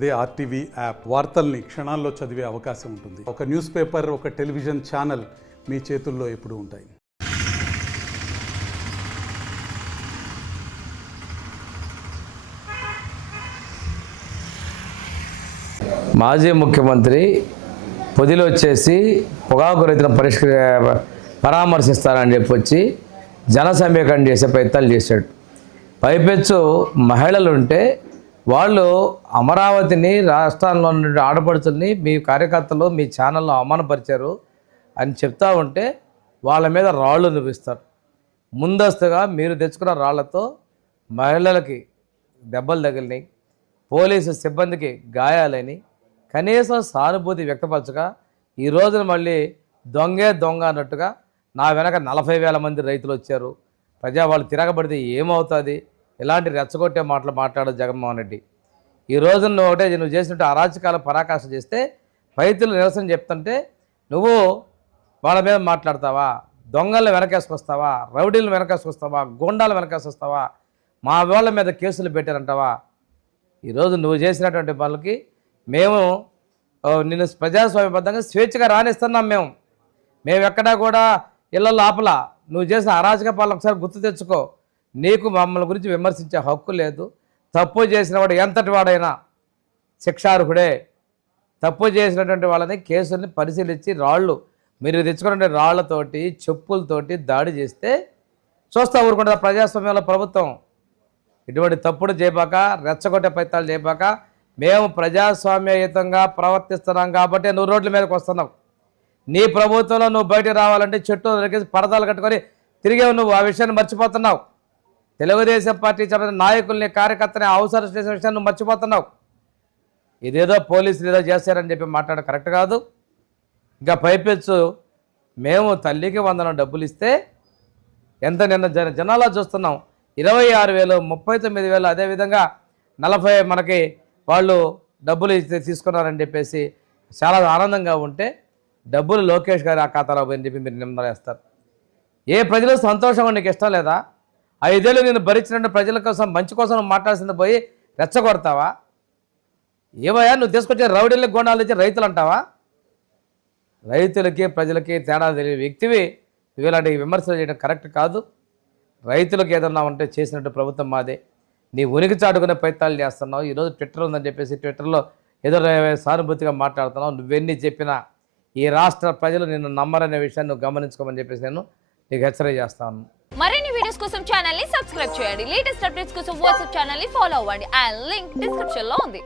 అదే RTV app వార్తల్ని క్షణాల్లో చదివే అవకాశం ఉంటుంది. ఒక న్యూస్ పేపర్, ఒక టెలివిజన్ ఛానల్ మీ చేతుల్లో ఎప్పుడూ ఉంటాయి. మాజీ ముఖ్యమంత్రి పొదిలో వచ్చేసి పొగాకు రైతులను పరామర్శిస్తారని చెప్పి వచ్చి జన సమీకరణ చేసే ప్రయత్నాలు చేశాడు. పైపెచ్చు మహిళలు ఉంటే వాళ్ళు అమరావతిని, రాష్ట్రంలో ఉన్న ఆడపడుచుల్ని మీ కార్యకర్తలు మీ ఛానల్లో అవమానపరిచారు అని చెప్తా ఉంటే వాళ్ళ మీద రాళ్ళు నిలుస్తారు. ముందస్తుగా మీరు తెచ్చుకున్న రాళ్లతో మహిళలకి దెబ్బలు తగిలినాయి, పోలీసు సిబ్బందికి గాయాలని కనీసం సానుభూతి వ్యక్తపరచగా ఈ రోజున మళ్ళీ దొంగ అన్నట్టుగా నా వెనక 40,000 మంది రైతులు వచ్చారు, వాళ్ళు తిరగబడితే ఏమవుతుంది, ఇలాంటి రెచ్చగొట్టే మాటలు మాట్లాడదు జగన్మోహన్ రెడ్డి. ఈ రోజున నువ్వు చేసినట్టు అరాచకాల పరాకాష్ఠ చేస్తే రైతులు నిరసన చెప్తుంటే నువ్వు వాళ్ళ మీద మాట్లాడతావా? దొంగలను వెనకేసుకొస్తావా? రౌడీలను వెనకేసుకొస్తావా? గోండాలు వెనకేసుకొస్తావా? మా వాళ్ళ మీద కేసులు పెట్టారంటావా? ఈరోజు నువ్వు చేసినటువంటి పనులకి మేము నిన్ను ప్రజాస్వామ్యబద్ధంగా స్వేచ్ఛగా రాణిస్తున్నాం. మేము ఎక్కడా కూడా ఇళ్ళల్లో ఆపలా. నువ్వు చేసిన అరాచక పాలన ఒకసారి గుర్తు తెచ్చుకో. నీకు మమ్మల్ని గురించి విమర్శించే హక్కు లేదు. తప్పు చేసిన వాడు ఎంతటి వాడైనా శిక్షార్హుడే. తప్పు చేసినటువంటి వాళ్ళని కేసుల్ని పరిశీలించి మీరు తెచ్చుకున్న రాళ్లతోటి చెప్పులతోటి దాడి చేస్తే చూస్తా ఊరుకుంటుంది ప్రజాస్వామ్యంలో ప్రభుత్వం. ఇటువంటి తప్పుడు చేయబాక, రెచ్చగొట్టే ప్రయత్నాలు చేయబాక. మేము ప్రజాస్వామ్యయుతంగా ప్రవర్తిస్తున్నాం కాబట్టి నువ్వు రోడ్ల మీదకి వస్తున్నావు. నీ ప్రభుత్వంలో నువ్వు బయట రావాలంటే చెట్టు నరికేసి పరదాలు కట్టుకొని తిరిగే నువ్వు. ఆ విషయాన్ని మర్చిపోతున్నావు. తెలుగుదేశం పార్టీ చెప్పిన నాయకుల్ని, కార్యకర్తని అవసరం చేసిన విషయాన్ని నువ్వు మర్చిపోతున్నావు. ఇదేదో పోలీసులు ఏదో చేస్తారని చెప్పి మాట్లాడడం కరెక్ట్ కాదు. ఇంకా పైపెచ్చు మేము తల్లికి 100 డబ్బులు ఇస్తే ఎంత నిన్న జనాల్లో చూస్తున్నాం. 26,000, 39,000, అదేవిధంగా 40 మనకి వాళ్ళు డబ్బులు తీసుకున్నారని చెప్పేసి చాలా ఆనందంగా ఉంటే డబ్బులు లోకేష్ గారి ఆ ఖాతాలో పోయి చెప్పి మీరు నిమ్మలేస్తారు. ఏ ప్రజలు సంతోషంగా నీకు ఇష్టం లేదా? 5 ఏళ్ళు నేను భరించినట్టు ప్రజల కోసం, మంచి కోసం మాట్లాడాల్సింది పోయి రెచ్చగొడతావా? ఏమయ్యా నువ్వు తీసుకొచ్చే రౌడీలకు గోండాలు ఇచ్చి రైతులు అంటావా? రైతులకి ప్రజలకి తేడా తెలియని వ్యక్తివి నువ్వు ఇలాంటి విమర్శలు చేయడం కరెక్ట్ కాదు. రైతులకు ఏదన్నా ఉంటే చేసినట్టు ప్రభుత్వం మాదే. నీ ఉనికి చాటుకునే ప్రయత్నాలు చేస్తున్నావు. ఈరోజు ట్విట్టర్ ఉందని చెప్పేసి ట్విట్టర్లో ఏదో సానుభూతిగా మాట్లాడుతున్నావు. నువ్వెన్ని చెప్పినా ఈ రాష్ట్ర ప్రజలు నిన్ను నమ్మరనే విషయాన్ని నువ్వు గమనించుకోమని చెప్పేసి నేను నీకు హెచ్చరిక చేస్తాను. మరిన్ని వీడియోస్ కోసం ఛానల్ ని సబ్స్క్రైబ్ చేయండి. లేటెస్ట్ అప్డేట్స్ కోసం వాట్సాప్ ఛానల్ ని ఫాలో అవ్వండి. ఆ లింక్ డిస్క్రిప్షన్ లో ఉంది.